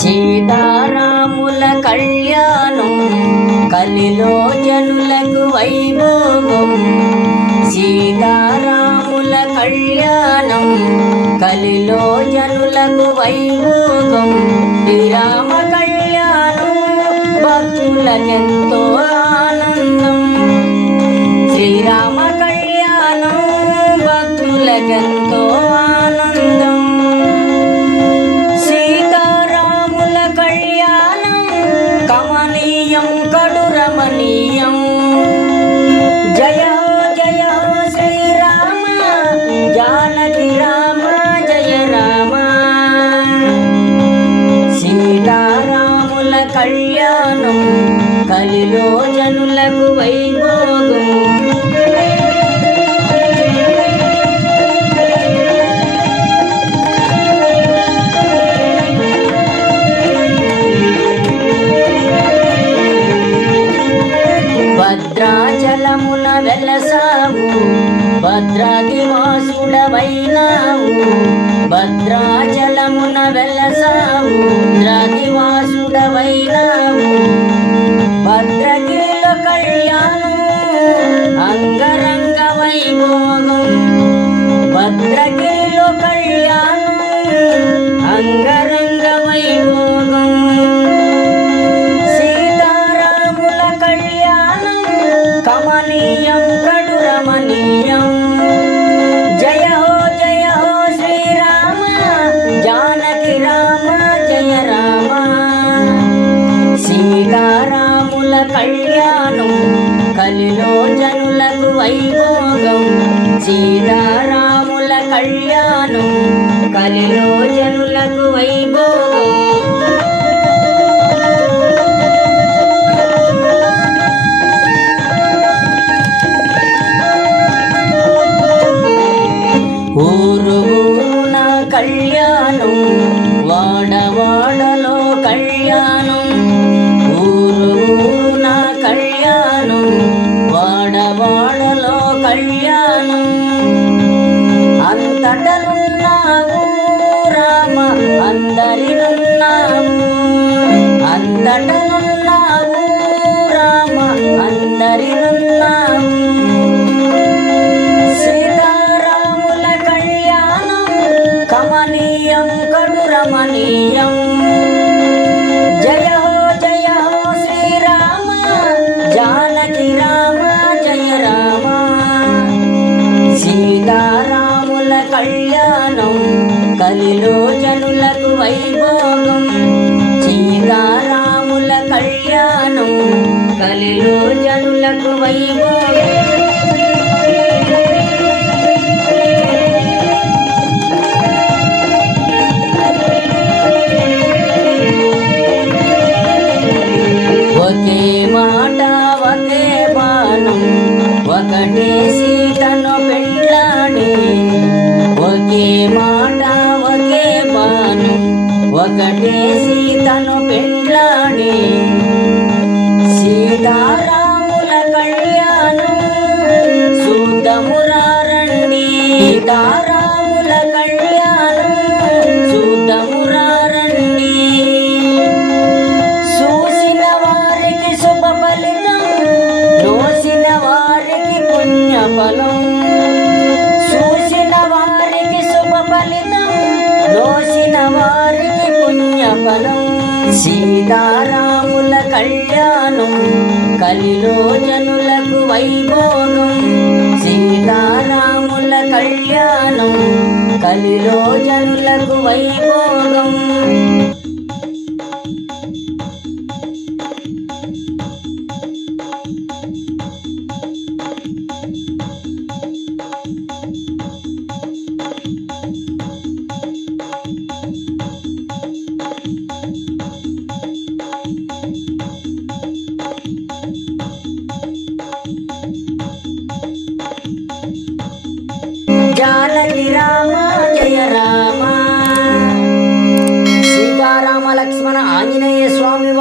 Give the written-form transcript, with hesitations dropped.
సీతారాముల కళ్యాణం కలిలో జనులకు వైభోగం. సీతారాముల కళ్యాణం కలిలో జనులకు వైభోగం. శ్రీరామ కళ్యాణం భక్తులకెంతో ఆనందం. శ్రీరామ కళ్యాణం భక్తులకెంతో ఆనందం. సీతారాముల కళ్యాణం కమనీయం కడురమణీయం. జయ జయ శ్రీరామ జానకి రామ జయ రామ. సీతారాముల కళ్యాణం కలిలో జనులకు వైభోగం. భద్రాచలమున వెలసావు భద్రాదివాసుడవైనావు. భద్రాచలమున వెలసావు భద్రాదివాసుడవైనావు. భద్రగిరిలో కళ్యాణం అంగరంగ వైభోగం. భద్రగిరిలో కళ్యాణం అంగరంగ వైభోగం. సీతారాముల కళ్యాణం కమనీయం కడురమణీయం. జయ హో శ్రీరామ జానకి రామ జయ రామ. సీతారాముల కళ్యాణం కలిలో జనులకు వైభోగం. సీతారాముల కళ్యాణం కలిలో జనులకు వైభోగం. ఊరు ఊరున కళ్యాణం వాడవాడలో కళ్యాణం. ఊరు ఊరున కళ్యాణం వాడవాడలో కళ్యాణం. అంతటనున్నావు రామ అందరినున్నావు. అంతటనున్నావు రామ అందరినున్నావు. సీతారాముల కళ్యాణం కమనీయం కడురమణీయం. జయ హో శ్రీరామ జానకి రామ జయ రామ. సీతారాముల కళ్యాణం కలిలో జనులకు వైభోగం. సీతారాముల కళ్యాణం కలిలో జనులకు వైభోగం. ఒకే మాట ఒకే బాణం ఒకటే సీతను పెండ్లాడి. ఒకే మాట ఒకే బాణం ఒకటే సీతను పెండ్లాడి. సీతారాముల కళ్యాణం చూద్దామురారండి. సీతారాముల కళ్యాణం చూద్దామురారండి. చూసిన వారికి శుభ ఫలితం నోసిన వారికి పుణ్యఫలం. చూసిన వారికి శుభ ఫలితం నోసిన వారికి పుణ్యఫలం. సీతారాముల కళ్యాణం కలిలో జనులకు వైభోగం. సీతారాముల కళ్యాణం కలిలో జనులకు వైభోగం. జానకి రామ జయ రామ. సీతారామ లక్ష్మణ ఆంజనేయ స్వామి